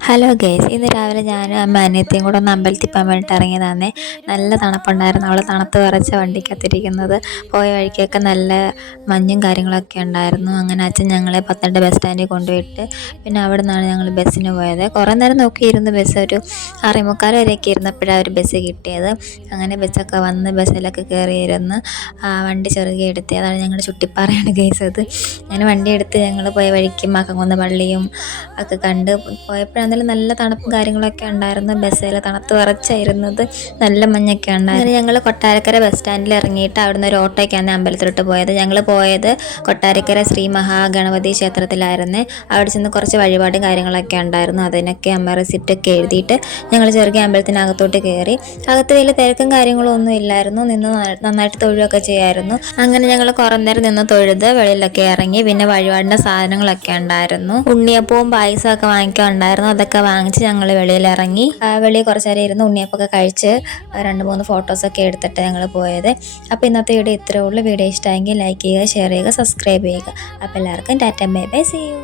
Hello guys, ഇന്ന് രാവിലെ ഞാനും അമ്മ അനിയത്തിയും കൂടെ ഒന്ന് അമ്പലത്തിൽ പോകാൻ വേണ്ടിയിട്ട് ഇറങ്ങിയതാന്നേ. നല്ല തണുപ്പുണ്ടായിരുന്നു. അവൾ തണുത്ത് വിറച്ച വണ്ടിക്കകത്തിരിക്കുന്നത്. പോയ വഴിക്കൊക്കെ നല്ല മഞ്ഞും കാര്യങ്ങളൊക്കെ ഉണ്ടായിരുന്നു. അങ്ങനെ അച്ഛൻ ഞങ്ങളെ പത്തനംതിട്ട ബസ് സ്റ്റാൻഡിൽ കൊണ്ടുപോയിട്ട് പിന്നെ അവിടെ നിന്നാണ് ഞങ്ങൾ ബസ്സിന് പോയത്. കുറേ നേരം നോക്കിയിരുന്നു. ബസ് ഒരു 6:45 വരെയൊക്കെ ഇരുന്നപ്പോഴാണ് ഒരു ബസ് കിട്ടിയത്. അങ്ങനെ ബസ്സൊക്കെ വന്ന് ബസ്സിലൊക്കെ കയറിയിരുന്ന് വണ്ടി ചെറുകെ എടുത്ത്, അതാണ് ഞങ്ങളുടെ ചുട്ടിപ്പാറയാണ് ഗേസ് അത്. അങ്ങനെ വണ്ടി എടുത്ത് ഞങ്ങൾ പോയ വഴിക്ക് മകങ്ങുന്ന പള്ളിയും ഒക്കെ കണ്ട് പോയപ്പോഴാണെങ്കിലും നല്ല തണുപ്പും കാര്യങ്ങളൊക്കെ ഉണ്ടായിരുന്നു. ബസ്സിൽ തണുത്ത് വിറച്ചായിരുന്നത്. നല്ല മഞ്ഞൊക്കെ ഉണ്ടായിരുന്നു. അങ്ങനെ ഞങ്ങൾ കൊട്ടാരക്കര ബസ് സ്റ്റാൻഡിൽ ഇറങ്ങിയിട്ട് അവിടുന്ന് ഒരു ഓട്ടോയ്ക്കാണ് അമ്പലത്തിലോട്ട് പോയത്. ഞങ്ങൾ പോയത് കൊട്ടാരക്കര ശ്രീ മഹാഗണപതി ക്ഷേത്രത്തിലായിരുന്നു. അവിടെ ചെന്ന് കുറച്ച് വഴിപാടും കാര്യങ്ങളൊക്കെ ഉണ്ടായിരുന്നു. അതിനൊക്കെ അമ്മ റെസിപ്റ്റൊക്കെ എഴുതിയിട്ട് ഞങ്ങൾ ചെറുകെ അമ്പലത്തിനകത്തോട്ട് കയറി. അകത്ത് വലിയ തിരക്കും കാര്യങ്ങളും ഒന്നും ഇല്ലായിരുന്നു. നിന്ന് നന്നായിട്ട് തൊഴുകയൊക്കെ ചെയ്യായിരുന്നു. അങ്ങനെ ഞങ്ങൾ കുറേ നേരം നിന്ന് തൊഴുത് വെളിയിലൊക്കെ ഇറങ്ങി. പിന്നെ വഴിപാടിൻ്റെ സാധനങ്ങളൊക്കെ ഉണ്ടായിരുന്നു. ഉണ്ണിയപ്പവും പായസമൊക്കെ വാങ്ങിക്കാനുണ്ടായിരുന്നു. അതൊക്കെ വാങ്ങിച്ച് ഞങ്ങൾ വെളിയിലിറങ്ങി. വെളിയിൽ കുറച്ച് നേരം ഇരുന്ന് ഉണ്ണിയപ്പമൊക്കെ കഴിച്ച് 2-3 ഫോട്ടോസൊക്കെ എടുത്തിട്ട് ഞങ്ങൾ പോയത്. അപ്പോൾ ഇന്നത്തെ വീഡിയോ ഇത്രയേ ഉള്ളൂ. വീഡിയോ ഇഷ്ടമായെങ്കിൽ ലൈക്ക് ചെയ്യുക, ഷെയർ ചെയ്യുക, സബ്സ്ക്രൈബ് ചെയ്യുക. അപ്പോൾ എല്ലാവർക്കും tata, bye bye, see U.